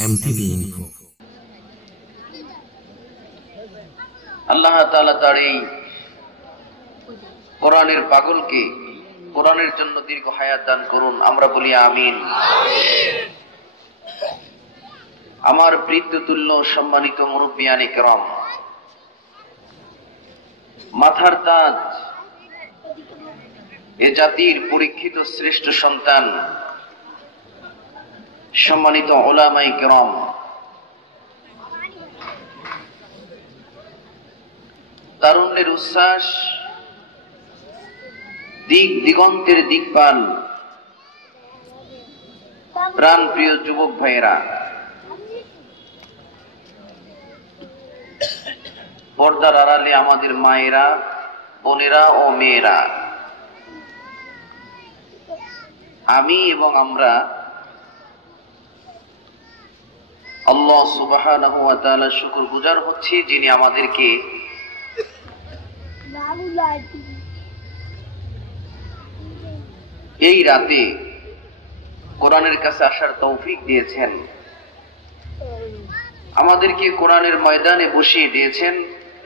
MTV info. আল্লাহ তাআলা তার এই কোরআনের পাগলকে কোরআনের জন্য দীর্ঘ হায়াত দান করুন, আমরা বলি আমিন। আমার পিতৃতুল্য সম্মানিত মুরব্বিয়ানে কেরাম, মাথার তাজ, এ জাতির পরীক্ষিত শ্রেষ্ঠ সন্তান সম্মানিত উলামায়ে কেরাম, তারুণ্যের উচ্ছ্বাস, দিক দিগন্তের দিকপাল, প্রাণ প্রিয় যুবক ভাইয়েরা, পর্দার আড়ালে আমাদের মায়েরা, বোনেরা ও মেয়েরা, আমি এবং আমরা আল্লাহ সুবহানাহু ওয়া তাআলা শুকরগুজার হচ্ছি, যিনি আমাদেরকে এই রাতে কোরআনের কাছে আসার তৌফিক দিয়েছেন, আমাদেরকে কোরআনের ময়দানে বসিয়ে দিয়েছেন।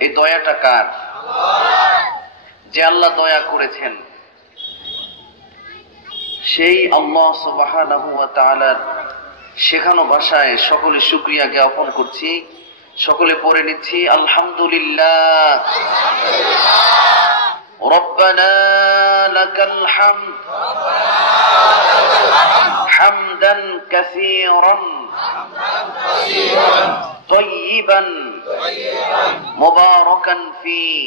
এই দয়াটা কার? যে আল্লাহ দয়া করেছেন সেই আল্লাহ সুবহানাহু ওয়া তাআলার শেখানো ভাষায় সকলে শুকরিয়া জ্ঞাপন করছি। সকলে পড়ে নিচ্ছি আলহামদুলিল্লাহ। রব্বানা লাকাল হামদ হামদান কাসীরান طيبا مباركا فيه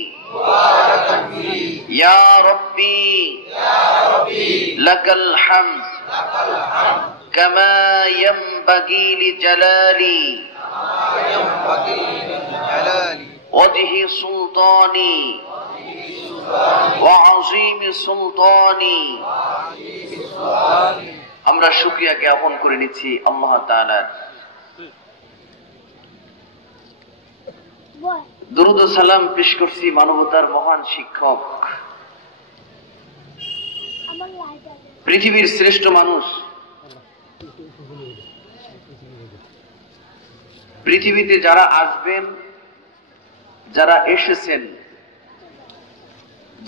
يا ربي لك الحمد كما ينبغي لجلال وجه سلطاني وعظيم سلطاني। আমরা শুকরিয়া জ্ঞাপন করে নিচ্ছি আল্লাহ তাআলার। দরুদ ও সালাম পেশ করছি মানবতার মহান শিক্ষক, পৃথিবীর শ্রেষ্ঠ মানুষ, পৃথিবীতে যারা আসবেন, যারা এসেছেন,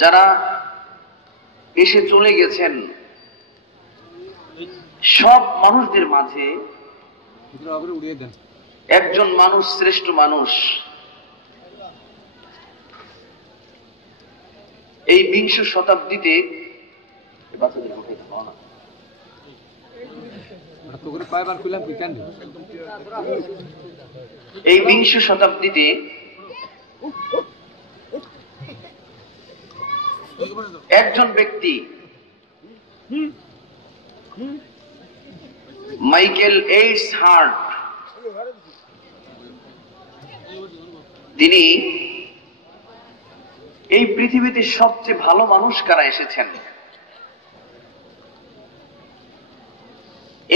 যারা এসে চলে গেছেন, সব মানুষদের মাঝে একজন মানুষ শ্রেষ্ঠ মানুষ। এই বিংশ শতাব্দীতে একজন ব্যক্তি মাইকেল এইডস হার্ট, তিনি এই পৃথিবীতে সবচেয়ে ভালো মানুষ কারা এসেছেন,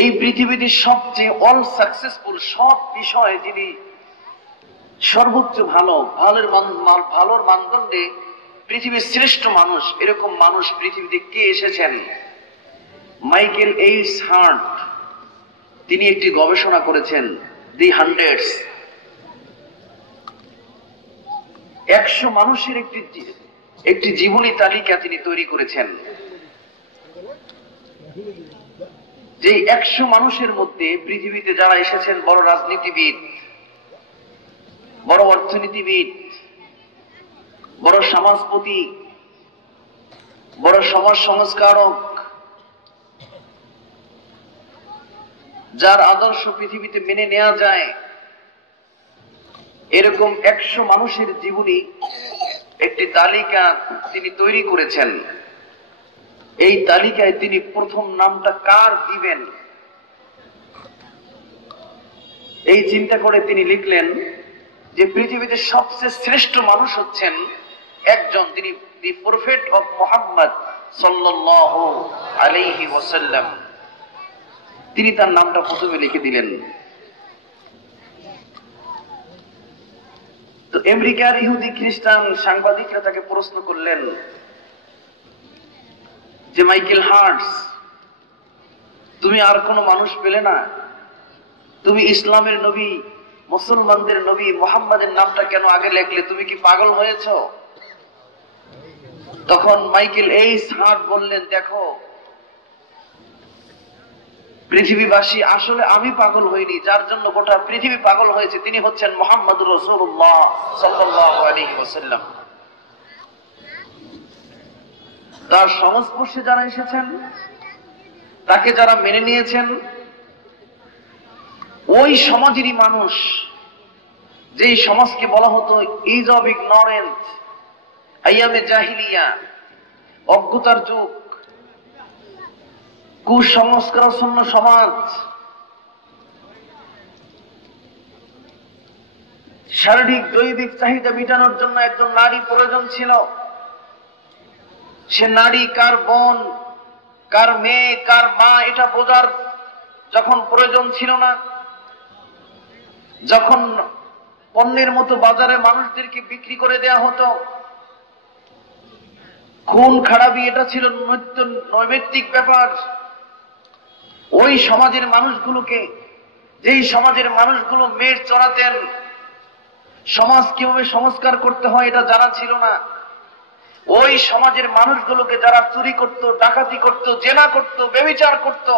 এই পৃথিবীতে সবচেয়ে অল সাকসেসফুল, সব বিষয়ে যিনি সর্বোচ্চ ভালোর মানদণ্ডে পৃথিবীর শ্রেষ্ঠ মানুষ, এরকম মানুষ পৃথিবীতে কে এসেছেন? Michael AIDS heart. তিনি একটি গবেষণা করেছেন, দি হান্ড্রেডস, 100 মানুষের একটি জীবনী তালিকা তিনি তৈরি করেছেন। যে 100 মানুষের মধ্যে পৃথিবীতে যারা এসেছেন, বড় রাজনীতিবিদ, বড় অর্থনীতিবিদ, বড় সমাজপতি, বড় সমাজ সংস্কারক, যার আদর্শ পৃথিবীতে মেনে নেওয়া যায়, এরকম 100 মানুষের জীবনী একটি তালিকা তিনি তৈরি করেছেন। এই তালিকায় তিনি প্রথম নামটা কার দিবেন এই চিন্তা করে তিনি লিখলেন যে পৃথিবীতে সবচেয়ে শ্রেষ্ঠ মানুষ হচ্ছেন একজন, তিনি দি প্রফেট অফ মুহাম্মদ সাল্লাল্লাহু আলাইহি ওয়াসাল্লাম। তিনি তার নামটা প্রথমে লিখে দিলেন। তো আমেরিকার ইহুদি খ্রিস্টান সাংবাদিকরা তাকে প্রশ্ন করলেন যে মাইকেল হার্টস, তুমি আর কোনো মানুষ পেলে না তুমি ইসলামের নবী, মুসলমানদের নবী মুহাম্মাদের নামটা কেন আগে লেখলে? তুমি কি পাগল হয়েছ? তখন মাইকেল এইস হার্ট বললেন, দেখো পৃথিবীবাসী, আসলে আমি পাগল হইনি, যার জন্য গোটা পৃথিবী পাগল হয়েছে তিনি হচ্ছেন মুহাম্মদুর রাসূলুল্লাহ সাল্লাল্লাহু আলাইহি ওয়াসাল্লাম। তার সংস্পর্শে যারা এসেছেন, তাকে যারা মেনে নিয়েছেন, ওই সমাজেরই মানুষ, যেই সমাজকে বলা হতো ইজ অব ইগনোরেন্স, আইয়ামে জাহিলিয়া, অজ্ঞতার যুগ, কুসংস্কারাচ্ছন্ন সমাজ, শারীরিক দৈবিক চাহিদা মেটানোর জন্য একজন নারী প্রয়োজন ছিল। সে নারী কার বোন, কার মেয়ে, কার মা, এটা বোঝার যখন প্রয়োজন ছিল না, যখন পণ্যের মতো বাজারে মানুষদেরকে বিক্রি করে দেয়া হতো, খুন খারাপি এটা ছিল নৈমিত্তিক ব্যাপার, ওই সমাজের মানুষগুলোকে, যেই সমাজের মানুষগুলো মেষ চড়াতেন, সমাজ কিভাবে সংস্কার করতে হয় এটা জানা ছিল না, ওই সমাজের মানুষগুলোকে যারা চুরি করত, ডাকাতি করত, জেনা করত, ব্যভিচার করত,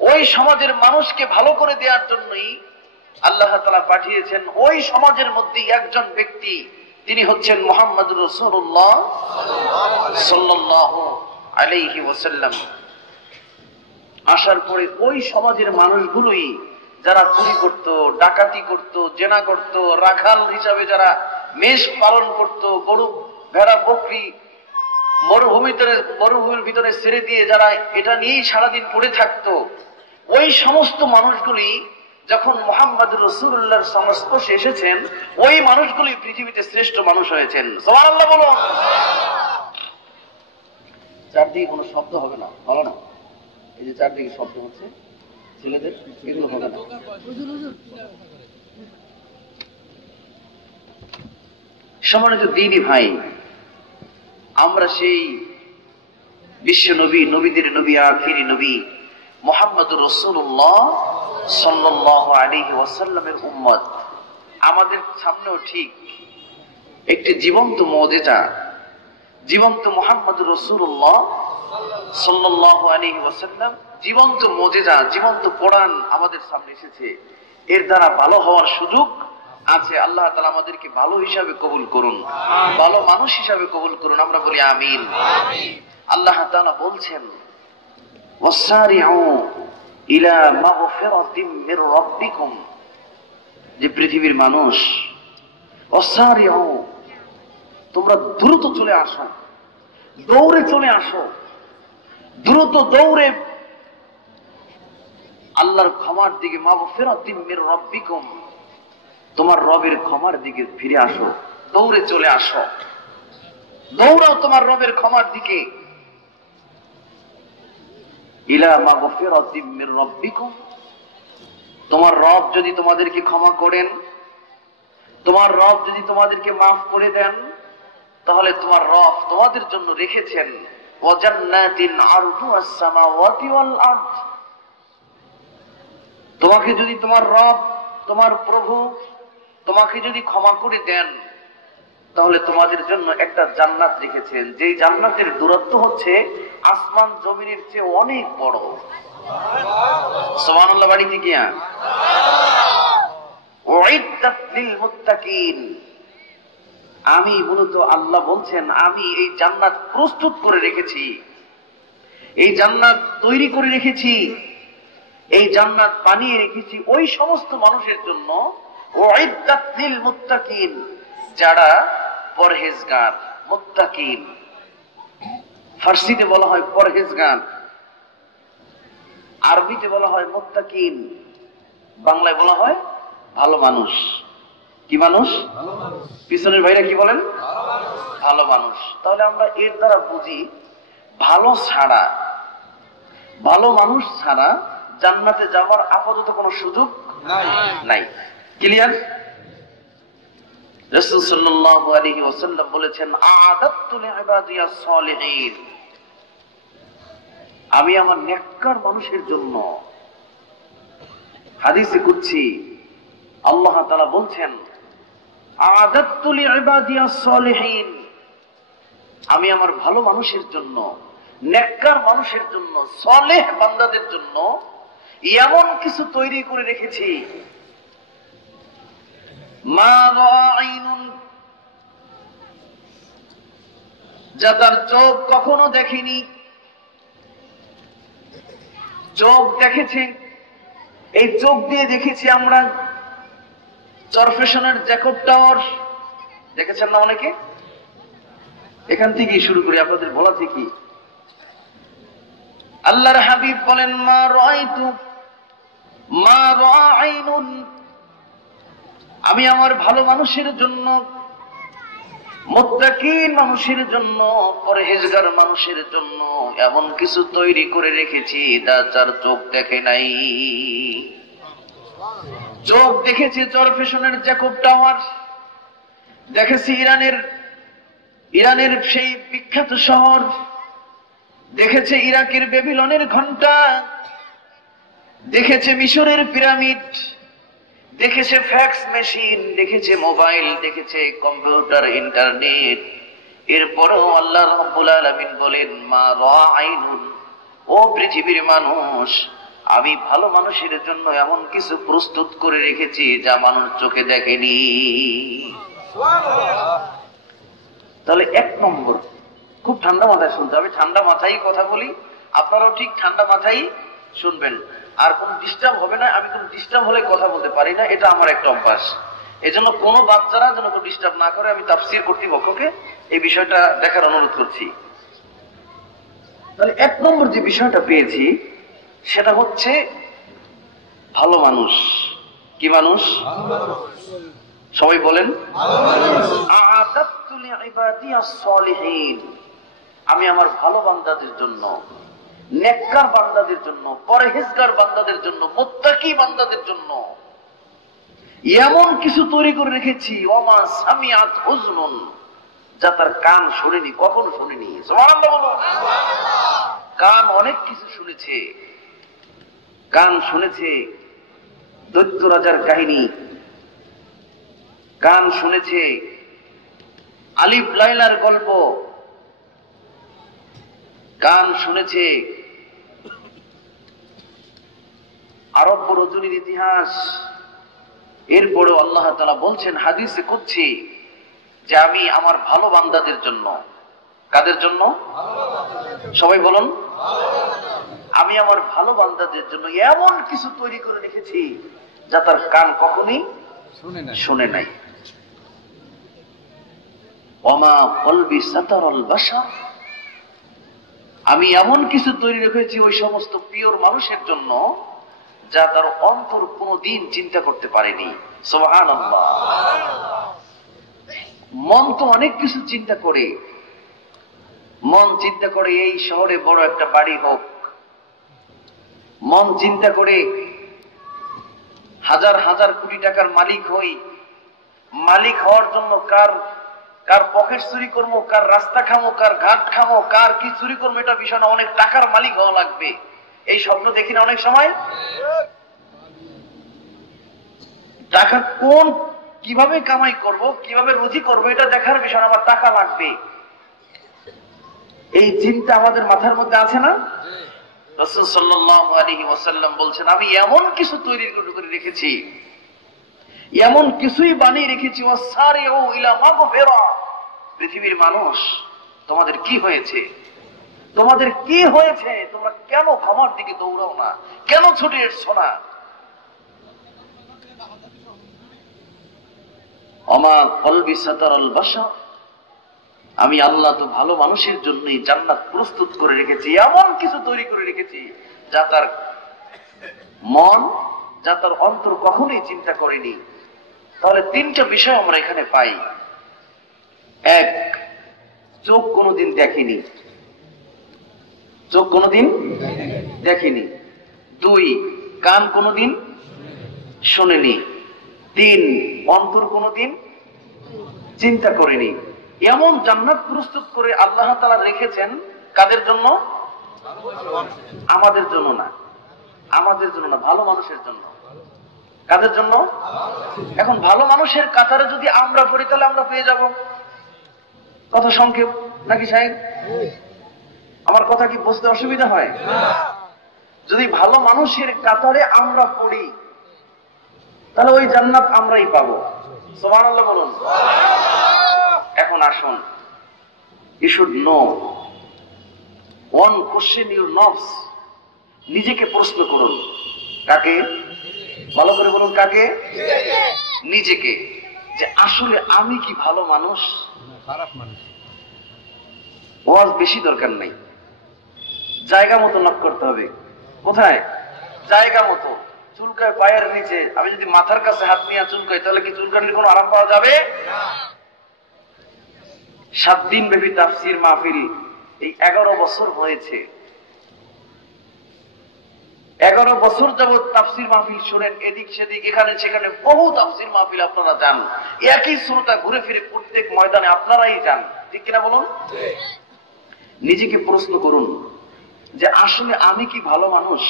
ওই সমাজের মানুষকে ভালো করে দেওয়ার জন্যই আল্লাহ তাআলা পাঠিয়েছেন ওই সমাজের মধ্যে একজন ব্যক্তি, তিনি হচ্ছেন মুহাম্মদুর রাসূলুল্লাহ সাল্লাল্লাহু আলাইহি ওয়াসাল্লাম। আসার পরে ওই সমাজের মানুষগুলোই যারা চুরি করত, ডাকাতি করত, জেনা করত, রাখাল হিসাবে যারা মেষ পালন করত, গরু ভেড়া বকরি মরুভূমির ভিতরে ছেড়ে দিয়ে যারা এটা নিয়েই সারাদিন পড়ে থাকতো, ওই সমস্ত মানুষগুলি যখন মুহাম্মদুর রাসূলুল্লাহর সংস্পর্শে এসেছেন, ওই মানুষগুলি পৃথিবীতে শ্রেষ্ঠ মানুষ হয়েছেন। সুবহানাল্লাহ বলুন। চারদিকে কোনো শব্দ হবে না, ভালো না? এই যে চারদিকে শব্দ হচ্ছে ছেলেদের, এগুলো হবে না। সম্মানিত দ্বীনি ভাই, আমরা সেই বিশ্ব নবী, নবীদের নবী, আখিরি নবী মুহাম্মদুর রাসূলুল্লাহ সাল্লাল্লাহু আলাইহি ওয়াসাল্লামের উম্মত। আমাদের সামনেও ঠিক একটি জীবন্ত মুজিজা, জীবন্ত মুহাম্মদুর রাসূলুল্লাহ সাল্লাল্লাহু আলাইহি ওয়াসাল্লাম, জীবন্ত মুজিজা, জীবন্ত কোরআন আমাদের সামনে এসেছে। এর দ্বারা ভালো হওয়ার সুযোগ আছে। আল্লাহ তাআলা আমাদেরকে ভালো হিসাবে কবুল করুন, ভালো মানুষ হিসাবে কবুল করুন, আমরা বলি আমিন। আল্লাহ তাআলা বলছেন, ওয়াসারিউ ইলা মাগফিরাতিম মির রাব্বিকুম, যে পৃথিবীর মানুষ, ওয়াসারিউ, তোমরা দ্রুত চলে আসো, দৌড়ে চলে আসো, দ্রুত দৌড়ে আল্লাহর ক্ষমার দিকে, মাগফিরাতিম মির রাব্বিকুম, তোমার রবের ক্ষমার দিকে ফিরে আসো, দৌড়ে চলে আসো, দৌড়াও তোমার রবের ক্ষমার দিকে। ইলা মাগফিরাতিম মির রাব্বিকুম, তোমার রব যদি তোমাদেরকে ক্ষমা করেন, তোমার রব যদি তোমাদেরকে মাফ করে দেন, তাহলে তোমার রব তোমাদের জন্য রেখেছেন ওয়া জান্নাতিন আরদুহাস সামাওয়াতি ওয়াল আরদ। তোমাকে যদি তোমার রব, তোমার প্রভু তোমাকে যদি ক্ষমা করে দেন, তাহলে তোমাদের জন্য একটা জান্নাত রেখেছেন, যেই জান্নাতের দূরত্ব হচ্ছে আসমান জমিনের চেয়ে অনেক বড়। সুবহানাল্লাহ। বাড়িতে গিয়া উইদ্দাত লিল মুত্তাকিন, আমি মূলত আল্লাহ বলছেন, আমি এই জান্নাত প্রস্তুত করে রেখেছি, এই জান্নাত তৈরি করে রেখেছি, এই জান্নাত বানিয়ে রেখেছি ওই সমস্ত মানুষের জন্য, উইদ্দাত লিল মুত্তাকিন, যারা পরহেজগার। মুত্তাকিন ফার্সিতে বলা হয় পরহেজগার, আরবিতে বলা হয় মুত্তাকিন, বাংলায় বলা হয় ভালো মানুষ। কি মানুষ? পিছনের ভাইরা কি বলেন? ভালো মানুষ। তাহলে আমরা এর দ্বারা বুঝি, ভালো ছাড়া, ভালো মানুষ ছাড়া জান্নাতে যাওয়ার আপাতত কোনো সুযোগ নাই। ক্লিয়ার? রাসূল সাল্লাল্লাহু আলাইহি ওয়াসাল্লাম বলেছেন, আ'আদাতু লিইবাদিয়াস সালিহিন, আমি আমার নেককার মানুষের জন্য হাদিসে কুদসি আল্লাহ তাআলা বলছেন, আ'আদাতু লি'ইবাদিয়াস সালিহিন, আমি আমার ভালো মানুষের জন্য, নেককার মানুষের জন্য, সালেহ বান্দাদের জন্য এমন কিছু তৈরি করে রেখেছি, মা রাআ আইনুন, যা তার চোখ কখনো দেখেনি। চোখ দেখেছে, এই চোখ দিয়ে দেখেছি আমরা চরফেশনের জ্যাকব টাওয়ার, দেখেছেন না অনেকে? এখান থেকেই শুরু করি, আপনাদের বলা থেকে। আল্লাহর হাবিব বলেন, মা রাআইতু মা রাআ আইনুন, আমি আমার ভালো মানুষের জন্য, মুত্তাকিন মানুষের জন্য, পরহেজগার মানুষের জন্য এমন কিছু তৈরি করে রেখেছি যা যার চোখ দেখে নাই। চোখ দেখেছে চরফেশনের জ্যাকব টাওয়ার, দেখেছি ইরানের সেই বিখ্যাত শহর, দেখেছে ইরাকের বেবিলনের ঘন্টা, দেখেছে মিশরের পিরামিড, দেখেছে ফ্যাক্স মেশিন, দেখেছে মোবাইল, দেখেছে কম্পিউটার, ইন্টারনেট। এরপরেও আল্লাহ রাব্বুল আলামিন বলেন, মা রাআ আইনুন, ও পৃথিবীর মানুষ, আমি ভালো মানুষের জন্য এমন কিছু প্রস্তুত করে রেখেছি যা মানুষ চোখে দেখেনি। তাহলে এক নম্বর, খুব ঠান্ডা মাথায় শুনতে হবে, ঠান্ডা মাথায় কথা বলি, আপনারাও ঠিক ঠান্ডা মাথায় শুনবেন, আর কোনো ডিস্টার্ব হবে না। আমি কোনো ডিস্টার্ব হলে কথা বলতে পারি না, এটা আমার একটা অভ্যাস। এজন্য কোনো বাচ্চারা যেন কোনো ডিস্টার্ব না করে, আমি তাফসীর কর্তৃপক্ষকে এই বিষয়টা দেখার অনুরোধ করছি। তাহলে এক নম্বর যে বিষয়টা পেয়েছি সেটা হচ্ছে ভালো মানুষ। কি মানুষ? সবাই বলেন, আ'আদাতু লি'ইবাদিয়াস সালিহিন, আমি আমার ভালো বান্দাদের জন্য, নেককার বান্দাদের জন্য, পরহেজগার বান্দাদের জন্য, মুত্তাকি বান্দাদের জন্য এমন কিছু তৈরি করে রেখেছি, ওমা সামিআত উযনুন, যা তার কান শুনেনি, কখনো শুনেনি। সুবহানাল্লাহ বলো। কান অনেক কিছু শুনেছে, কান শুনেছে দৈত্য রাজার কাহিনী, কান শুনেছে আলিফ লায়লার গল্প, কান শুনেছে আরব রজনীর ইতিহাস। এরপরেও আল্লাহ তাআলা বলছেন হাদিসে কুদসি যে আমি আমার ভালো বান্দাদের জন্য, কাদের জন্য? সবাই বলুন, আমি আমার ভালো বান্দাদের জন্য এমন কিছু তৈরি করে রেখেছি যা তার কান কখনোই শুনে নাই। ওমা কলবি সাতারাল বাশার, আমি এমন কিছু তৈরি রেখেছি ওই সমস্ত পিওর মানুষের জন্য যা তার অন্তর কোনদিন চিন্তা করতে পারেনি। সুবহানাল্লাহ। মন তো অনেক কিছু চিন্তা করে, মন চিন্তা করে এই শহরে বড় একটা বাড়ি হোক, মন চিন্তা করে হাজার হাজার কোটি টাকার মালিক হই, মালিক হওয়ার জন্য কার পকেট চুরি করবো, কার রাস্তা খামো, কার ঘাট খামো, কার কি চুরি করবো, এটা বিষয় না, অনেক টাকার মালিক হওয়া লাগবে, এই স্বপ্ন দেখি না অনেক সময়। টাকা কিভাবে কামাই করব, কিভাবে রুজি করবো, এটা দেখার বিষয় না, আমার টাকা লাগবে, এই চিন্তা আমাদের মাথার মধ্যে আছে না? রাসূল সাল্লাল্লাহু আলাইহি ওয়াসাল্লাম বলছেন, আমি এমন কিছু তৈরি করে রেখেছি, এমন কিছুই বানিয়ে রেখেছি, ওয়াসারিউ ইলা মাগফিরা, পৃথিবীর মানুষ তোমাদের কি হয়েছে, তোমাদের কি হয়েছে, তোমরা কেন ক্ষমার দিকে দৌড়াও না, কেন ছুটে এসছো না? ওমা কলবি সাতারাল বাশার, আমি আল্লাহ তো ভালো মানুষের জন্যই জান্নাত প্রস্তুত করে রেখেছি, এমন কিছু তৈরি করে রেখেছি যা তার মন, যা তার অন্তর কখনোই চিন্তা করেনি। তাহলে তিনটা বিষয় আমরা এখানে পাই। এক, চোখ কোনোদিন দেখেনি, চোখ কোনোদিন দেখেনি। দুই, কান কোনোদিন শোনেনি। তিন, অন্তর কোনোদিন চিন্তা করেনি। এমন জান্নাত প্রস্তুত করে আল্লাহ তাআলা রেখেছেন কাদের জন্য? আমাদের জন্য না, আমাদের জন্য না, ভালো মানুষের জন্য। কাদের জন্য? এখন ভালো মানুষের কাতারে যদি আমরা পড়ি তাহলে আমরা পেয়ে যাব। কথা সংক্ষেপ নাকি সাহেব? আমার কথা কি বুঝতে অসুবিধা হয়? যদি ভালো মানুষের কাতারে আমরা পড়ি তাহলে ওই জান্নাত আমরাই পাবো। সুবহানাল্লাহ বলুন। এখন আসুন, you should know one question your nafs, নিজেকে প্রশ্ন করুন। কাকে? ভালো করে বলুন, কাকে? নিজেকে, যে আসলে আমি কি ভালো মানুষ? খারাপ মানুষ? ওয়াজ বেশি দরকার নাই, জায়গা মতো নক করতে হবে। কোথায়? জায়গা মতো। চুলকায় পায়ের নিচে, আমি যদি মাথার কাছে হাত নিয়ে চুলকাই তাহলে কি চুলকানির কোনো আরাম পাওয়া যাবে? 7 দিন ব্যাপী তাফসীর মাহফিল, এই 11 বছর হয়েছে। 11 বছর যাবৎ তাফসীর মাহফিল শুনেন, এদিক সেদিক এখানে সেখানে বহু তাফসীর মাহফিল আপনারা যান, একই শ্রোতা ঘুরে ফিরে প্রত্যেক ময়দানে আপনারাই যান, ঠিক কিনা বলুন? নিজেকে প্রশ্ন করুন যে আসলে আমি কি ভালো মানুষ?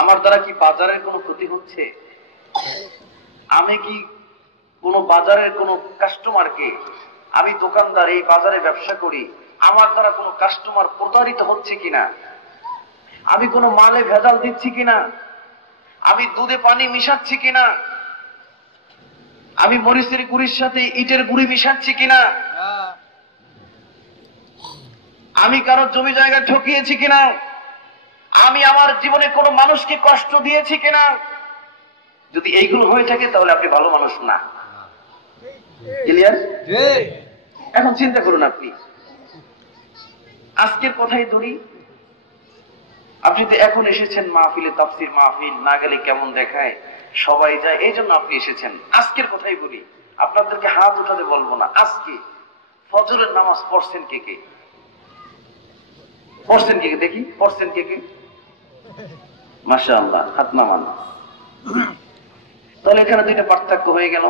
আমার দ্বারা কি বাজারের কোনো ক্ষতি হচ্ছে? আমি কি কোন বাজারের কোন কাস্টমারকে, আমি দোকানদার, এই বাজারে ব্যবসা করি, আমার দ্বারা কোনো কাস্টমার প্রতারিত হচ্ছে কিনা? আমি কোনো মালে ভেজাল দিচ্ছি কিনা? আমি দুধে পানি মিশাচ্ছি কিনা? আমি মরিচের গুঁড়ির সাথে ইটের গুঁড়ি মিশাচ্ছি কিনা? আমি কারো জমি জায়গা ঠকিয়েছি কিনা? আমি আমার জীবনে কোনো মানুষকে কষ্ট দিয়েছি কিনা? যদি এইগুলো হয়ে থাকে তাহলে আপনি ভালো মানুষ না। ক্লিয়ার? এখন চিন্তা করুন, আপনি আজকের কথাই ধরি, আপনি তো এখন এসেছেন মাহফিলে, তাফসীর মাহফিল না গেলে কেমন দেখায়, সবাই যায়, এই জন্য আপনি এসেছেন। আজকের কথাই বলি, আপনাদেরকে হাত উঠাতে বলবো না। আজকে ফজরের নামাজ পড়ছেন কে কে? পড়ছেন কে কে? দেখি পড়ছেন কে কে? মাশাআল্লাহ, হাত নামান। তাহলে এখানে দুইটা পার্থক্য হয়ে গেল।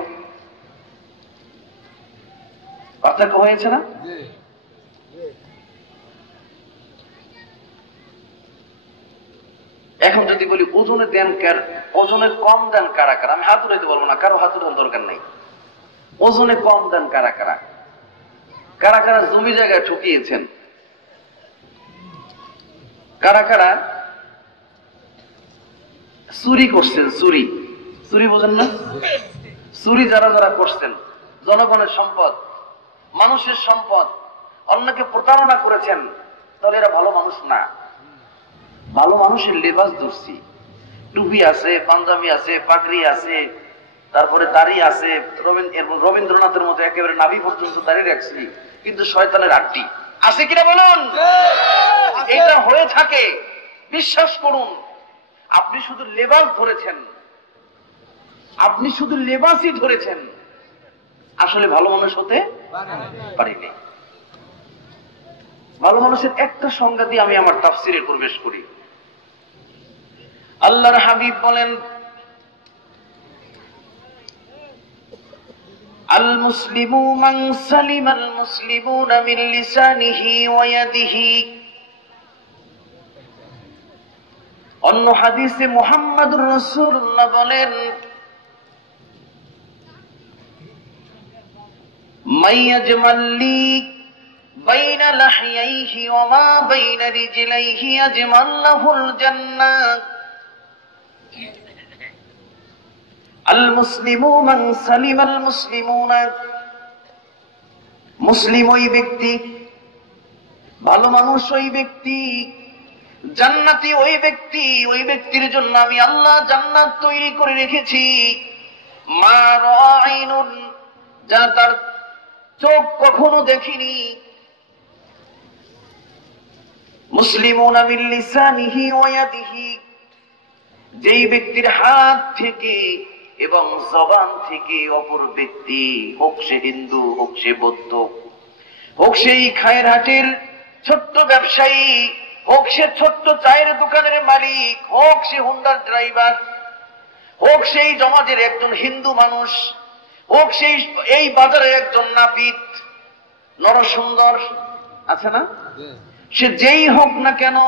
পার্থক্য হয়েছে না? এখন যদি বলি ওজনে দেন কার, ওজনে কম দেন কারা কারা, আমি হাত উঠাইতে বলবো না, কারো হাত উঠানোর দরকার নাই। ওজনে কম দেন কারা কারা? কারা কারা জমি জায়গায় ঠকিয়েছেন? কারা কারা চুরি করছেন? চুরি, চুরি বোঝেন না? চুরি যারা যারা করছেন, জনগণের সম্পদ, মানুষের সম্পদ, অন্যকে প্রতারণা করেছেন, তাহলে এরা ভালো মানুষ না। ভালো মানুষের লেবাস ধরছি, টুপি আছে, পাঞ্জাবি আছে, পাগড়ি আছে, তারপরে দাড়ি আছে, রবীন্দ্রনাথের মতো একেবারে নাভি পর্যন্ত দাড়ি রাখছি, কিন্তু শয়তানের আড্ডি আছে কিনা বলুন? এটা হয়ে থাকে, বিশ্বাস করুন। আপনি শুধু লেবাস ধরেছেন, আপনি শুধু লেবাসই ধরেছেন, আসলে ভালো মানুষ হতে পারিনি। ভালো মানুষের একটা সংজ্ঞা দিয়ে আমি আমার তাফসিরে প্রবেশ করি। আল্লাহর হাবিব বলেন, আল মুসলিমু মান সালিমাল মুসলিমুনা মিন লিসানিহি ওয়া ইয়াদিহি। অন্য হাদিসে মুহাম্মদুর রাসূলুল্লাহ বলেন, মাইয়াজমাল্লি বাইনা লাহিয়াইহি ওয়া মা বাইনা রিজলাইহি আজমাল্লাহুল জান্নাহ। আল মুসলিমু মান সালিমাল মুসলিমুনা, মুসলিম ওই ব্যক্তি, ভালো মানুষ ওই ব্যক্তি, জান্নাতি ওই ব্যক্তি, ওই ব্যক্তির জন্য আমি আল্লাহ জান্নাত তৈরি করে রেখেছি। মা রাআইনুন, যা তার চোখ কখনো দেখিনি। মুসলিমুনা মিন লিসানিহি ওয়া ইয়াদিহি, যেই ব্যক্তির হাত থেকে এবং জবান থেকে অপর ব্যক্তি, হোক সে হিন্দু, হোক সে বৌদ্ধ, হোক সেই খায়ের হাটের ছোট্ট ব্যবসায়ী, হোক সে ছোট্ট চায়ের দোকানের মালিক, হোক সে হুন্ডার ড্রাইভার, হোক সেই সমাজের একজন হিন্দু মানুষ, হোক সেই এই বাজারের একজন নাপিত, নরসুন্দর আছে না, সে যেই হোক না কেন,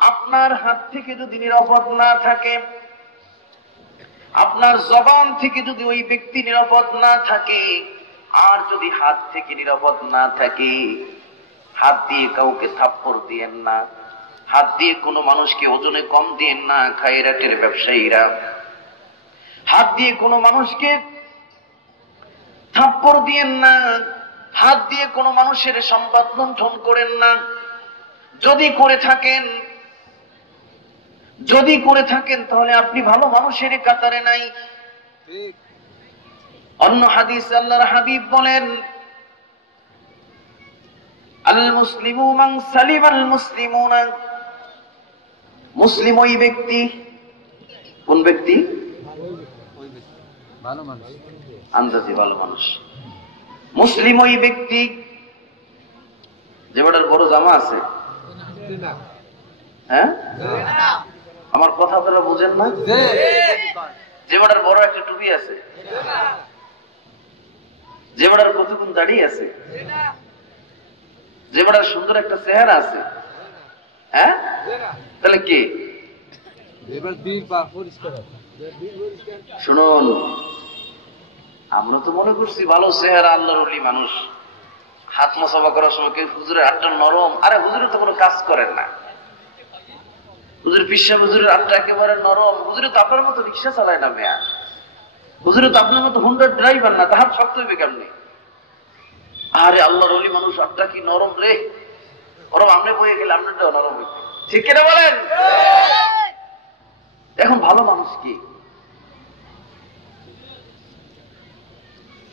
আপনার হাত থেকে যদি নিরাপদ না থাকে, আপনার জবান থেকে যদি ওই ব্যক্তি নিরাপদ না থাকে, আর যদি হাত থেকে নিরাপদ না থাকে, হাত দিয়ে কাউকে থাপ্পড় দিয়েন না, হাত দিয়ে কোনো মানুষকে ওজনে কম দিয়েন না। খায়রাতের ব্যবসায়ীরা হাত দিয়ে কোনো মানুষকে থাপ্পড় দিয়েন না, হাত দিয়ে কোনো মানুষের সম্পদ লুণ্ঠন করেন না। যদি করে থাকেন তাহলে আপনি ভালো মানুষের কাতারে নাই। অন্য হাদিস আল্লাহর হাবিব বলেন, আল মুসলিমু মান সালিমাল মুসলিমুনা, মুসলিম ওই ব্যক্তি, কোন ব্যক্তি? ভালো মানুষ, আন্দাজি ভালো মানুষ। মুসলিম ওই ব্যক্তি যে বড় বড় জামা আছে, হ্যাঁ আমার কথা আপনারা বুঝেন না? যে বড় বড় একটা টুপি আছে, যে বড় কতগুণ দাড়ি আছে, যে বড় সুন্দর একটা চেহারা আছে, হ্যাঁ তাহলে কে? শুনুন, আমরা তো মনে করছি ভালো চেহারা আল্লাহর ওলি মানুষ, হাত মোসাফা করার সময় কেউ হুজুরের হাতটা নরম। আরে হুজুরের তো কোনো কাজ করেন না, হুজুর পিসা হুজুরের হাতটা একেবারে নরম। হুজুরে তো আপনার মতো রিক্সা চালায় না মেয়া, হুজুরে তো আপনার মতো হুন্ডার ড্রাইভার না, তাহার শক্ত হইবে কেমনি? আরে আল্লাহর ওলি মানুষ হাতটা কি নরম রে, ওরম আপনি বয়ে গেলে আপনারটাও নরম হইবে, ঠিক কিনা বলেন? এখন ভালো মানুষ কি?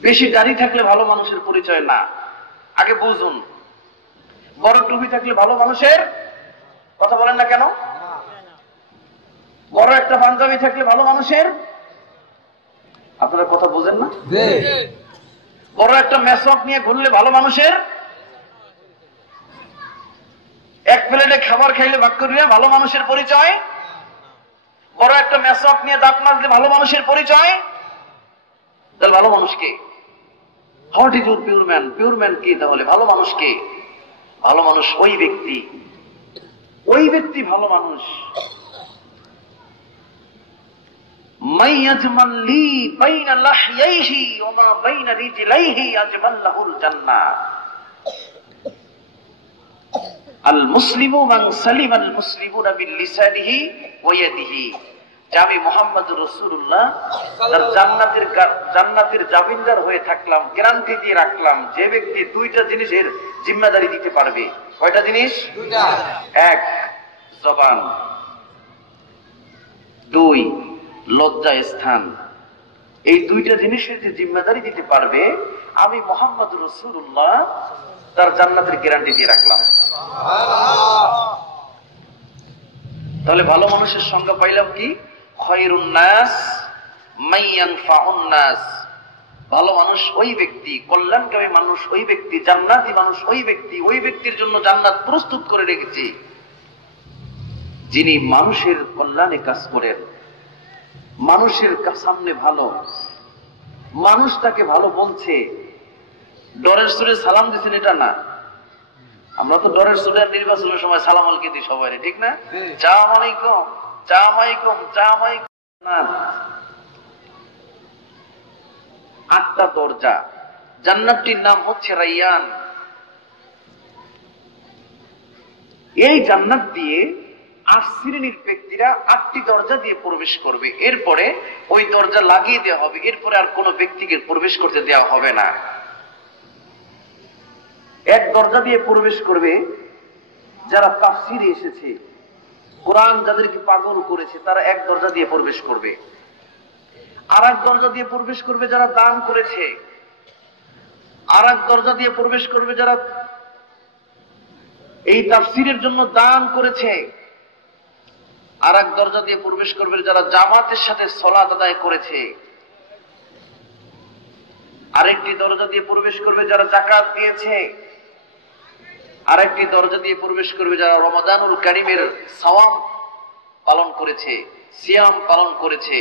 বেশি দাড়ি থাকলে ভালো মানুষের পরিচয় না, আগে বুঝুন। বড় টুপি থাকলে ভালো মানুষের কথা বলেন না কেন? বড় একটা পাঞ্জাবি থাকলে ভালো মানুষের, আপনারা কথা বুঝেন না? বড় একটা মেসওয়াক নিয়ে ঘুরলে ভালো মানুষের, এক প্লেটে খাবার খাইলে ভাগ করিলে ভালো মানুষের পরিচয়, বড় একটা মেসওয়াক নিয়ে দাঁত মাজলে ভালো মানুষের পরিচয়। তাহলে ভালো মানুষ কে? What is your pure man? Pure man কি তাহলে? ভালো মানুষ কে? ভালো মানুষ ওই ব্যক্তি ভালো মানুষ। মাইয়াজমাল লি বাইনা লাহইহি ওয়া মা বাইনা রিজলাইহি আজমাল্লাহুল জান্নাহ। আল মুসলিমু মান সালিমাল মুসলিমুনা বিল লিসানিহি ওয়া ইয়াদিহি। যে আমি মুহাম্মদুর রাসূলুল্লাহ তার জান্নাতের জামিনদার হয়ে থাকলাম, গ্যারান্টি দিয়ে রাখলাম, যে ব্যক্তি দুইটা জিনিসের জিম্মাদারি দিতে পারবে। কয়টা জিনিস? দুইটা। এক, জবান। দুই, লজ্জা স্থান। এই দুইটা জিনিসের যে জিম্মাদারি দিতে পারবে, আমি মুহাম্মদুর রাসূলুল্লাহ তার জান্নাতের গ্যারান্টি দিয়ে রাখলাম। তাহলে ভালো মানুষের সংজ্ঞা পাইলাম কি? খায়রুন নাস মান ইয়ানফাউন নাস। ভালো মানুষ ওই ব্যক্তি, কল্যাণকামী মানুষ ওই ব্যক্তি, জান্নাতি মানুষ ওই ব্যক্তি, ওই ব্যক্তির জন্য জান্নাত প্রস্তুত করে রেখেছে যিনি মানুষের কল্যাণে কাজ করেন, মানুষের সামনে ভালো, মানুষ তাকে ভালো বলছে। ডরের সুরে সালাম দিচ্ছেন এটা না, আমরা তো ডরের সুরে নির্বাচনের সময় সালাম আলকে দিই সবাই, ঠিক না? সালাম আলাইকুম, সালাম আলাইকুম, সালাম আলাইকুম। না, 8টা দরজা, জান্নাতটির নাম হচ্ছে রাইয়ান। এই জান্নাত দিয়ে 8 শ্রেণীর ব্যক্তিরা 8টি দরজা দিয়ে প্রবেশ করবে। এরপরে ওই দরজা লাগিয়ে দেওয়া হবে, এরপরে আর কোনো ব্যক্তিকে প্রবেশ করতে দেওয়া হবে না। এক দরজা দিয়ে প্রবেশ করবে যারা তাফসীরে এসেছে, কোরআন যাদেরকে পাগল করেছে, তারা এক দরজা দিয়ে প্রবেশ করবে। আর এক দরজা দিয়ে প্রবেশ করবে যারা দান করেছে, আর এক দরজা দিয়ে প্রবেশ করবে যারা এই তাফসীরের জন্য দান করেছে, আর এক দরজা দিয়ে প্রবেশ করবে যারা জামাতের সাথে সালাত আদায় করেছে, আরেকটি দরজা দিয়ে প্রবেশ করবে যারা যাকাত দিয়েছে, আরেকটি দরজা দিয়ে প্রবেশ করবে যারা রমাদানুল কারীমের সাওয়াম পালন করেছে, সিয়াম পালন করেছে।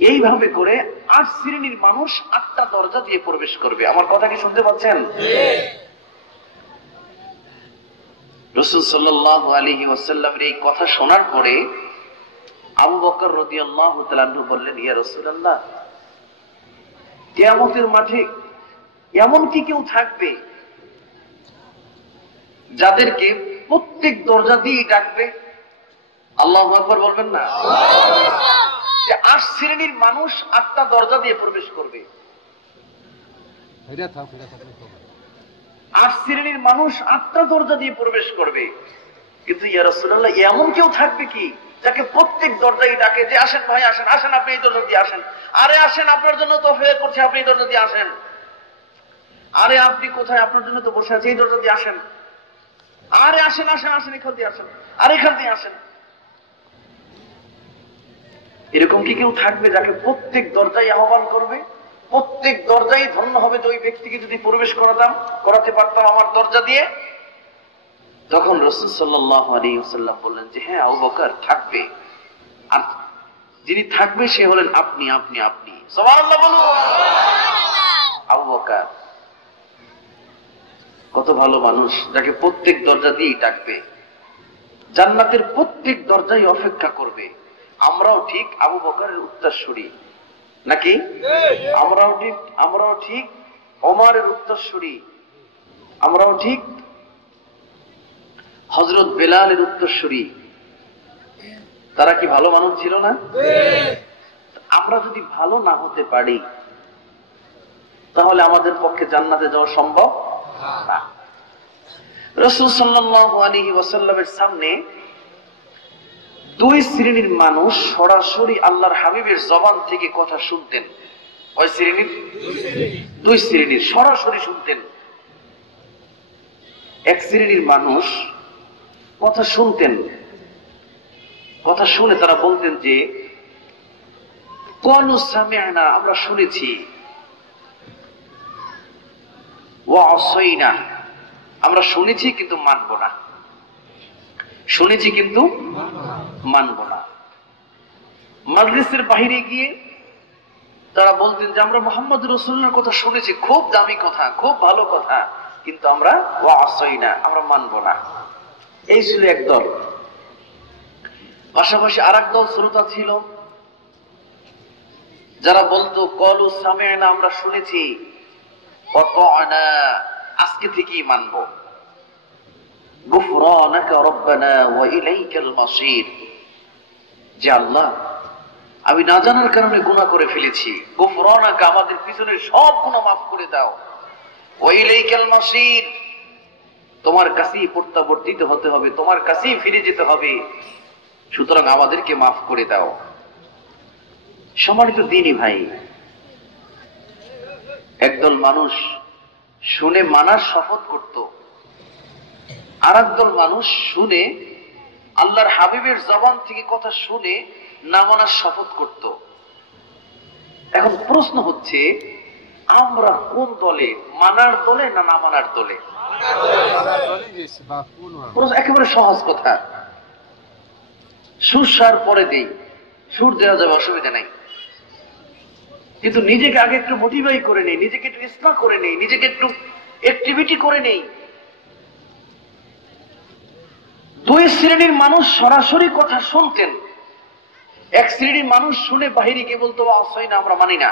এইভাবে করে 8 শ্রেণীর মানুষ 8টা দরজা দিয়ে প্রবেশ করবে। আমার কথা কি শুনতে পাচ্ছেন? রাসূল সাল্লাল্লাহু আলাইহি ওয়াসাল্লামের এই কথা শোনার পরে আবু বকর রাদিয়াল্লাহু তাআলা আনহু বললেন, ইয়া রাসূলুল্লাহ, কিয়ামতের মাঠে এমন কি কেউ থাকবে যাদেরকে প্রত্যেক দরজা দিয়ে ডাকবে? আল্লাহু আকবার বলবেন না? যে ৮ শ্রেণীর মানুষ ৮টা দরজা দিয়ে প্রবেশ করবে। ৮ শ্রেণীর মানুষ ৮টা দরজা দিয়ে প্রবেশ করবে। কিন্তু ইয়া রাসূলুল্লাহ, এমন কেউ থাকবে কি যাকে প্রত্যেক দরজায় ডাকে যে আসেন ভাই আসেন, আসেন আপনি এই দরজা দিয়ে আসেন, আরে আসেন আপনার জন্য তো অপেক্ষা করছি, আপনি এই দরজা দিয়ে আসেন, আরে আপনি কোথায়, আপনার জন্য তো বসে আছে, এই দরজা দিয়ে আসেন, আরে আসেন আসেন আসেন এখান দিয়ে আসেন, আর এখান দিয়ে আসেন। এরকম কি কেউ থাকবে যাকে প্রত্যেক দরজায় আহ্বান করবে? প্রত্যেক দরজায় ধন্য হবে যে ওই ব্যক্তিকে যদি প্রবেশ করাতে পারতাম আমার দরজা দিয়ে। তখন রাসূল সাল্লাল্লাহু আলাইহি ওয়াসাল্লাম বললেন যে হ্যাঁ আবু বকর থাকবে, আর যিনি থাকবে সে হলেন আপনি আপনি আপনি। সুবহানাল্লাহ বলুন। আবু বকর কত ভালো মানুষ, যাকে প্রত্যেক দরজা দিয়ে ডাকবে, জান্নাতের প্রত্যেক দরজায় অপেক্ষা করবে। আমরাও ঠিক আবু বকরের উত্তরসূরি নাকি? আমরাও ঠিক ওমরের উত্তরসূরি, আমরাও ঠিক হযরত বেলালের উত্তরসূরি। তারা কি ভালো মানুষ ছিল না? আমরা যদি ভালো না হতে পারি তাহলে আমাদের পক্ষে জান্নাতে যাওয়া সম্ভব না। রাসূল সাল্লাল্লাহু আলাইহি ওয়াসাল্লামের সামনে 2 শ্রেণীর মানুষ সরাসরি আল্লাহর হাবিবের জবান থেকে কথা শুনতেন। কয় শ্রেণীর? 2 শ্রেণীর সরাসরি শুনতেন। এক শ্রেণীর মানুষ কথা শুনতেন, কথা শুনে তারা বলতেন যে ক্বালু সামি'না, আমরা শুনেছি, ওয়া আসাইনা, আমরা শুনেছি কিন্তু মানব না, শুনেছি কিন্তু মানব না। মাজলিসের বাইরে গিয়ে তারা বলতেন যে আমরা মুহাম্মদ রাসূলুল্লাহর কথা শুনেছি, খুব দামি কথা, খুব ভালো কথা, কিন্তু আমরা ওয়া আসাইনা, আমরা মানব না। এই ছিল এক দল। পাশাপাশি আরেক দল শ্রোতা ছিল যারা বলতো ক্বালু সামি'না, আমরা শুনেছি, আতা'না, আজকে থেকেই মানব, গুফরানাকা রাব্বানা ওয়া ইলাইকাল মাসির, যে আল্লাহ আমি না জানার কারণে গুনাহ করে ফেলেছি, গুফরানাকা, আমাদের পিছনের সব গুনাহ মাফ করে দাও, ওয়া ইলাইকাল মাসির, তোমার কাছেই প্রত্যাবর্তিত হতে হবে, তোমার কাছেই ফিরে যেতে হবে, সুতরাং আমাদেরকে মাফ করে দাও। সম্মানিত দ্বীনি ভাই, একদল মানুষ শুনে মানার শপথ করত, আর একদল মানুষ শুনে আল্লাহর হাবিবের জবান থেকে কথা শুনে না মানার শপথ করত। এখন প্রশ্ন হচ্ছে আমরা কোন দলে, মানার দলে না না মানার দলে? একেবারে সহজ কথা, সুর সার পরে দেই, সুর দেওয়া যাবে, অসুবিধা নাই, কিন্তু নিজেকে আগে একটু মোটিভাই করে নেই, নিজেকে একটু ইসলাহ করে নেই, নিজেকে একটু অ্যাক্টিভিটি করে নেই। 2 শ্রেণীর মানুষ সরাসরি কথা শুনতেন, এক শ্রেণীর মানুষ শুনে বাহিরে গিয়ে বলতো আসই না, আমরা মানি না।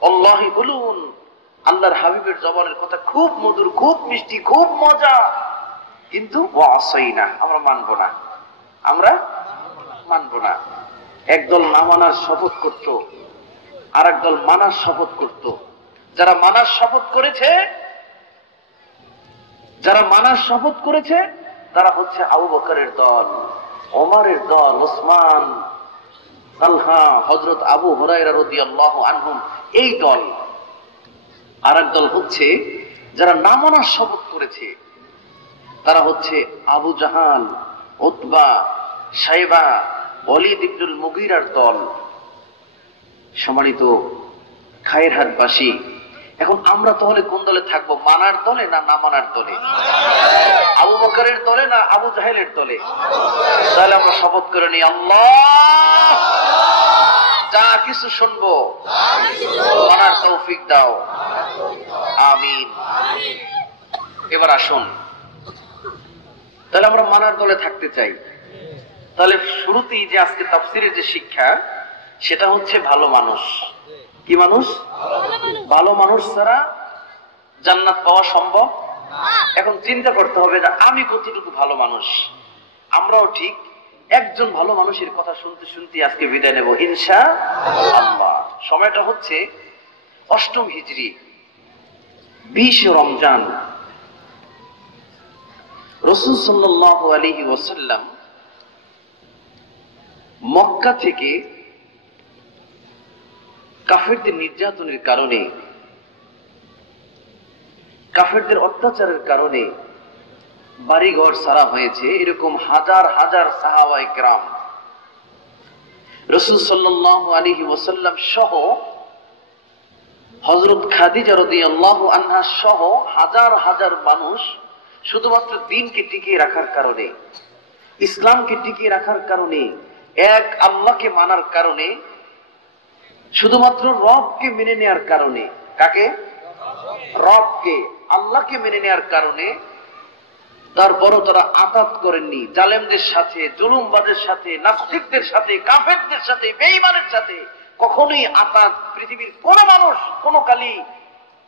আল্লাহি বলুন, আল্লাহর হাবিবের জবানের কথা খুব মধুর, খুব মিষ্টি, খুব মজা, কিন্তু আসই না, আমরা মানব না, আমরা মানব না। একদল না মানার শপথ করত, আর একদল মানার শপথ করত। যারা মানার শপথ করেছে, যারা মানার শপথ করেছে তারা হচ্ছে আবু বকরের দল, ওমরের দল, ওসমান, তালহা, হযরত আবু হুরায়রা রাদিয়াল্লাহু আনহুম, এই দল। আর এক দল হচ্ছে যারা না মানার শপথ করেছে, তারা হচ্ছে আবু জাহাল, উতবা, শাইবা, ওয়ালিদ ইবনুল মুগীরার দল। সম্মানিত খায়রহাটবাসী, এখন আমরা তাহলে কোন দলে থাকবো, মানার দলে না না মানার দলে? আবু বকরের দলে না আবু জাহেলের দলে? তাহলে আমরা শপথ করে নিই, আল্লাহ যা কিছু শুনবো মানার তৌফিক দাও, আমিন। এবার আসুন, তাহলে আমরা মানার দলে থাকতে চাই। তাহলে শুরুতেই যে আজকে তাফসীরের যে শিক্ষা, সেটা হচ্ছে ভালো মানুষ। কি মানুষ? ভালো মানুষ ছাড়া জান্নাত পাওয়া সম্ভব। এখন চিন্তা করতে হবে যে আমি কতটুকু ভালো মানুষ। আমরাও ঠিক একজন ভালো মানুষের কথা শুনতে শুনতে আজকে বিদায় নেব ইনশাআল্লাহ। সময়টা হচ্ছে 8ম হিজরি, 20 রমজান। রাসূল সাল্লাল্লাহু আলাইহি ওয়াসাল্লাম মক্কা থেকে কাফেরদের নির্যাতনের কারণে, কাফেরদের অত্যাচারের কারণে বাড়িঘর ছাড়া হয়েছে। এরকম হাজার হাজার সাহাবায়ে কেরাম রাসূল সাল্লাল্লাহু আলাইহি ওয়াসাল্লাম সহ, হযরত খাদিজা রাদিয়াল্লাহু আনহা সহ হাজার হাজার মানুষ শুধুমাত্র দ্বীনকে টিকিয়ে রাখার কারণে, ইসলামকে টিকিয়ে রাখার কারণে, এক আল্লাহকে মানার কারণে, শুধুমাত্র রবকে মেনে নেয়ার কারণে, কাকে? রবকে, আল্লাহকে মেনে নেয়ার কারণে তারপরও তারা আতাত করেননি জালেমদের সাথে, জুলুমবাজের সাথে, নাস্তিকদের সাথে, কাফেরদের সাথে, বেঈমানের সাথে। কখনোই আতাত পৃথিবীর কোন মানুষ কোন কালি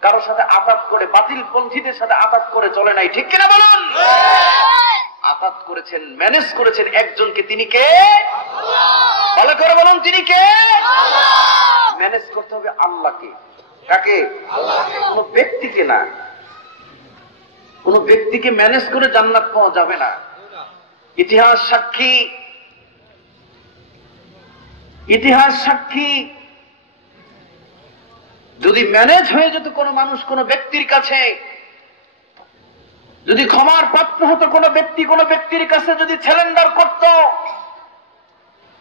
কারো সাথে আতাত করে, বাতিল পন্থীদের সাথে আতাত করে চলে নাই। ঠিক কিনা বলুন? আতাত করেছেন, ম্যানেজ করেছেন একজনকে। তিনি কে? আল্লাহ। ভালো করে বলুন, তিনি কে? আল্লাহ। ম্যানেজ করতে হবে আল্লাহকে। কাকে? আল্লাহকে। কোন ব্যক্তিকে না। কোন ব্যক্তিকে ম্যানেজ করে জান্নাত পাওয়া যাবে না। ইতিহাস সাক্ষী, ইতিহাস সাক্ষী, যদি ম্যানেজ হয়ে যেত কোন মানুষ কোন ব্যক্তির কাছে, যদি ক্ষমার পাত্র হতো কোন ব্যক্তি কোন ব্যক্তির কাছে, যদি স্যালেন্ডার করত,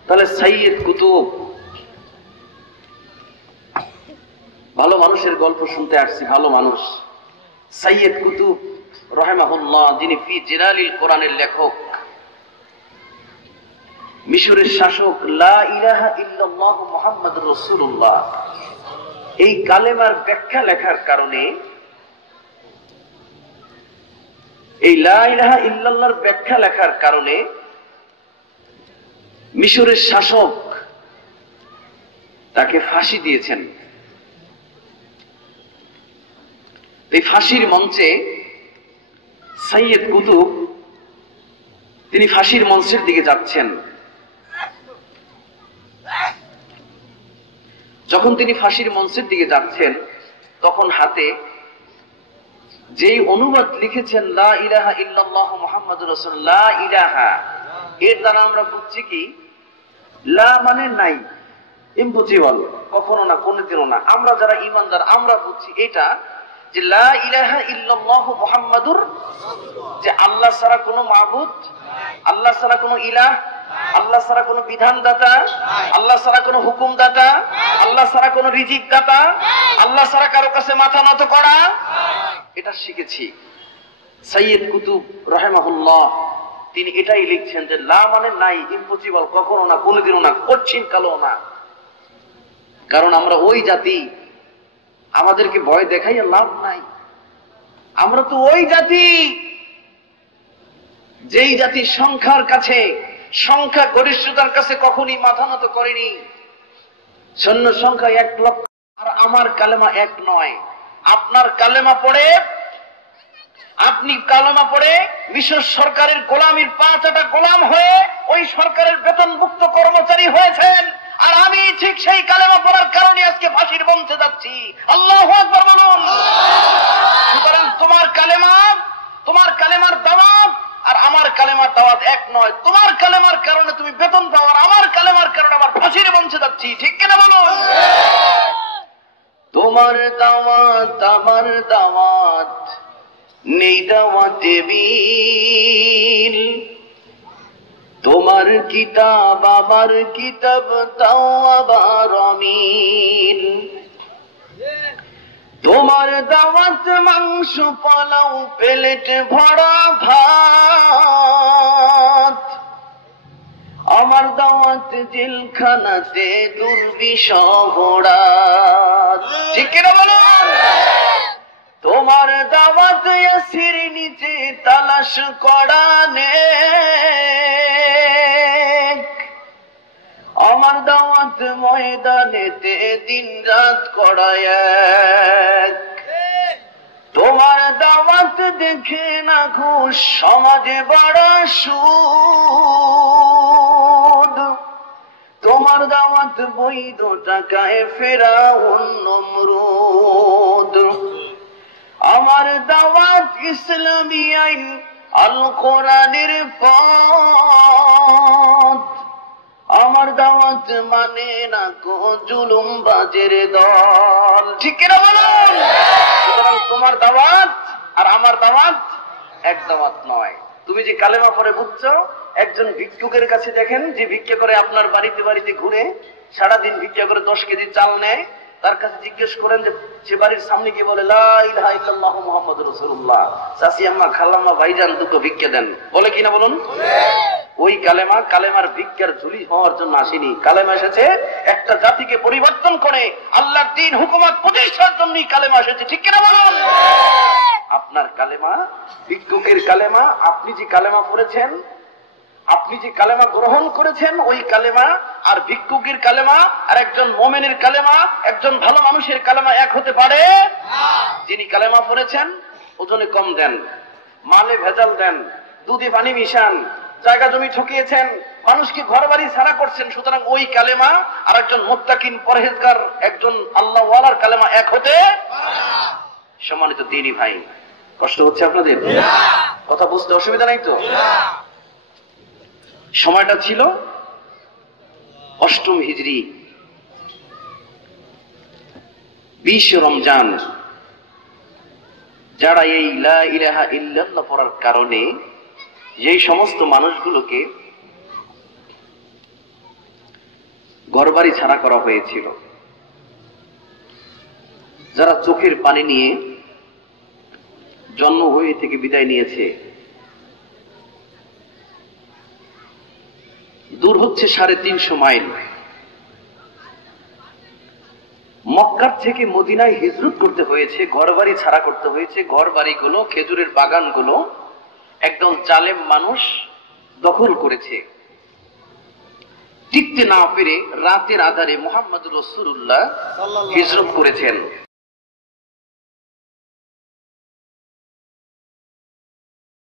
তাহলে সাইয়্যিদ কুতুব, ভালো মানুষের গল্প শুনতে আসছি। ভালো মানুষ সাইয়্যিদ কুতুব রাহিমাহুল্লাহ, যিনি ফি জিলালিল কোরআনের লেখক, মিশরের শাসক, লা ইলাহা ইল্লাল্লাহ মুহাম্মাদুর রাসূলুল্লাহ, এই কালেমার ব্যাখ্যা লেখার কারণে, এই লা ইলাহা ইল্লাল্লাহর ব্যাখ্যা লেখার কারণে মিশরের শাসক তাকে ফাঁসি দিয়েছেন। এই ফাঁসির মঞ্চে সাইয়্যিদ কুতুব, তিনি ফাঁসির মঞ্চের দিকে যাচ্ছেন। যখন তিনি ফাঁসির মঞ্চের দিকে যাচ্ছেন, তখন হাতে যেই অনুবাদ লিখেছেন লা ইলাহা ইল্লাল্লাহ মুহাম্মাদুর রাসূলুল্লাহ, লা ইলাহা, এর দ্বারা আমরা বুঝছি কি? লা মানে নাই, ইম্পসিবল, কখনো না, কোনোদিনও না। আমরা যারা ঈমানদার আমরা বুঝছি এটা যে লা ইলাহা ইল্লাল্লাহ মুহাম্মাদুর, যে আল্লাহ ছাড়া কোনো মাবুদ, আল্লাহ ছাড়া কোনো ইলাহ, আল্লাহ ছাড়া কোনো বিধানদাতা, আল্লাহ ছাড়া কোনো হুকুমদাতা, আল্লাহ ছাড়া কোনো রিজিক দাতা, আল্লাহ ছাড়া কারো কাছে মাথা নত করা, এটা শিখেছি। সাইয়্যিদ কুতুব রাহিমাহুল্লাহ তিনি এটাই লিখছেন যে লা মানে নাই, ইম্পসিবল, কখনো না, কোনোদিনও না, কঠিন কালো না। কারণ আমরা ওই জাতি, আমাদেরকে ভয় দেখাইয়া লাভ নাই। আমরা তো ওই জাতি, যেই জাতি সংখ্যার কাছে, সংখ্যা গরিষ্ঠতার কাছে কখনই মাথা নত করেনি। সৈন্য সংখ্যা 1 লক্ষ, আর আমার কালেমা 1 নয়। আপনার কালেমা পড়ে, আপনি কালেমা পড়ে মিশর সরকারের গোলামির 5 আটা গোলাম হয়ে ওই সরকারের বেতনভুক্ত কর্মচারী হয়েছেন, আর আমি ঠিক সেই কালেমা পড়ার কারণে আজকে ফাঁসির মঞ্চে যাচ্ছি। আল্লাহু আকবার বলুন। সুতরাং তোমার কালেমা, তোমার কালেমার দাওয়াত আর আমার কালেমার দাওয়াত এক নয়। তোমার কালেমার কারণে তুমি বেতন পাও, আর আমার কালেমার কারণে আমার ফাঁসির মঞ্চে যাচ্ছি। ঠিক কিনা বলুন? তোমার দাওয়াত আমার দাওয়াত, নেই দাওয়াতে বিল। তোমার কিতাব আমার কিতাব, তাও আবার অমিল। তোমার দাওয়াত মাংস পোলাও, প্লেট ভরা ভাত। আমার দাওয়াত জেলখানাতে দুর্বিষহ রাত। ঠিক কিনা বলুন? তোমার দাওয়াত ইয়াসির নিচে তালাশ করা নেক, আমার দাওয়াত ময়দানেতে দিন রাত করা এক। তোমার দাওয়াত দেখে না ঘুষ সমাজে বড় সুদ, তোমার দাওয়াত বৈধ টাকায় ফেরাউন নমরুদ। আমার দাওয়াত ইসলামী আইন আল কোরআনের পথ, আমার দাওয়াত মানে না কো জুলুম বাজের দল। ঠিক কিনা বলুন? সুতরাং তোমার দাওয়াত আর আমার দাওয়াত এক দাওয়াত নয়। তুমি যে কালেমা পড়ে বুঝছো, একজন ভিক্ষুকের কাছে দেখেন যে ভিক্ষা করে আপনার বাড়িতে বাড়িতে ঘুরে সারাদিন ভিক্ষা করে 10 কেজি চাল নেয়, তার কাছে জিজ্ঞেস করেন যে সে বাড়ির সামনে গিয়ে বলে লা ইলাহা ইল্লাল্লাহু মুহাম্মাদুর রাসূলুল্লাহ, চাচি আম্মা খালাম্মা ভাইজান দুটো ভিক্ষা দেন, বলে কিনা বলুন? ওই কালেমা কালেমার ভিক্ষার ঝুলি হওয়ার জন্য আসেনি। কালেমা এসেছে একটা জাতিকে পরিবর্তন করে আল্লাহর দ্বীন হুকুমত প্রতিষ্ঠার জন্যই কালেমা এসেছে। ঠিক কিনা বলুন? আপনার কালেমা ভিক্ষুকের কালেমা, আপনি যে কালেমা পড়েছেন, আপনি যে কালেমা গ্রহণ করেছেন, ওই কালেমা আর ভিক্ষুকের কালেমা আর একজন মুমিনের কালেমা, একজন ভালো মানুষের কালেমা এক হতে পারে? যিনি কালেমা পড়েছেন ওজনে কম দেন, মালে ভেজাল দেন, দুধে পানি মিশান, জায়গা জমি ঠকিয়েছেন, মানুষকে ঘর বাড়ি ছাড়া করছেন, সুতরাং ওই কালেমা আর একজন মুত্তাকিন পরহেজগার একজন আল্লাহওয়ালার কালেমা এক হতে সম্মানিত দ্বীনি ভাই, কষ্ট হচ্ছে আপনাদের? কথা বুঝতে অসুবিধা নাই তো? সময়টা ছিল 8ম হিজরি 20 রমজান। যারা এই লা ইলাহা ইল্লাল্লাহ পড়ার কারণে যেই সমস্ত মানুষগুলোকে ঘরবাড়ি ছাড়া করা হয়েছিল, যারা চোখের পানি নিয়ে জন্ম হয়ে থেকে বিদায় নিয়েছে, দূর হচ্ছে 350 মাইল। মক্কার থেকে মদিনায় হিজরত করতে হয়েছে, ঘরবাড়ি ছাড়া করতে হয়েছে। ঘর বাড়িগুলো, খেজুরের বাগানগুলো একদল জালেম মানুষ দখল করেছে। টিকতে না পেরে রাতের আধারে মুহাম্মদুর রাসূলুল্লাহ হিজরত করেছেন।